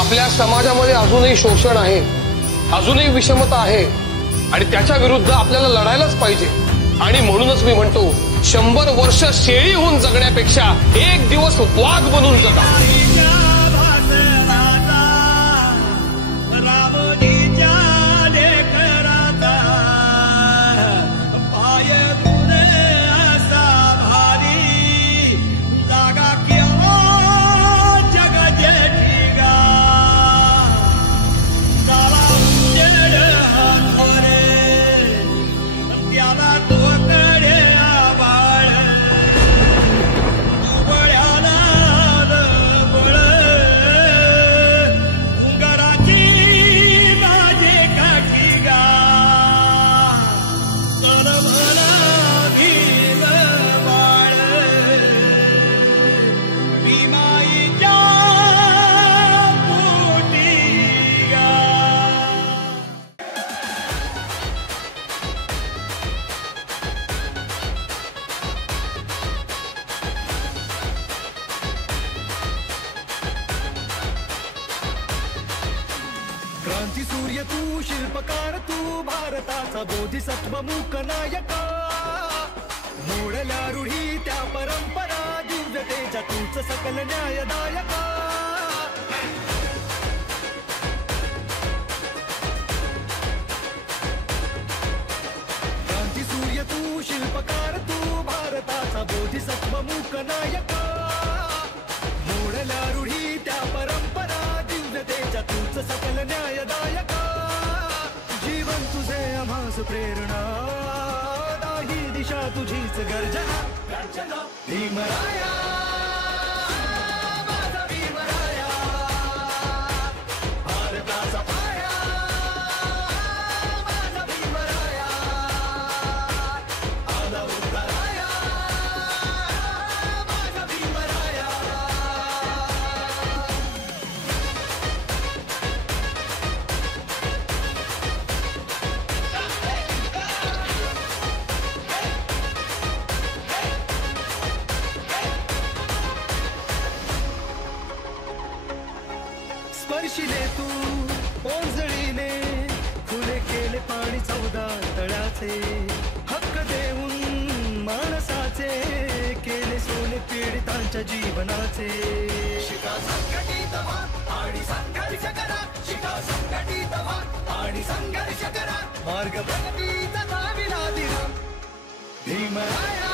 आपल्या समाजामध्ये अजूनही शोषण आहे, अजूनही विषमता आहे आणि त्याच्या विरुद्ध आपल्याला लढायलाच पाहिजे। आणि म्हणूनच मी म्हणतो 100 वर्ष शेळी होऊन जगण्यापेक्षा एक दिवस वाघ बनून जगा। क्रांती सूर्य तू, शिल्पकार तू, भारताचा बोधिसत्व मूक नायका। मोडल्या रूढी त्या परंपरा, दिव्यतेच्या तूच सकल न्यायदायका। क्रांती सूर्य तू, शिल्पकार तू, भारताचा बोधिसत्व मूक नायका। मोडल्या रूढी त्या परंपरा, दिव्यतेच्या तूच सकल न्यायदायका। जीवन तुझे आम्हास प्रेरणा, दाही दिशा तुझीच गर्जना। भीमराया माझा भीमराया, भारताचा पाया माझा भीमराया। आला उत्तराया माझा भीमराया। स्पर्शिले तू ओंजळीने, खुले केले पाणी 14 तळ्याचे। हक्क देऊन माणसाचे, केले सोने पीडितांच्या जीवनाचे। शिका संघटित व्हा आणि संघर्ष करा, शिका संघटित व्हा आणि संघर्ष करा। मार्ग प्रगतीचा दाविला दिला भीमराया।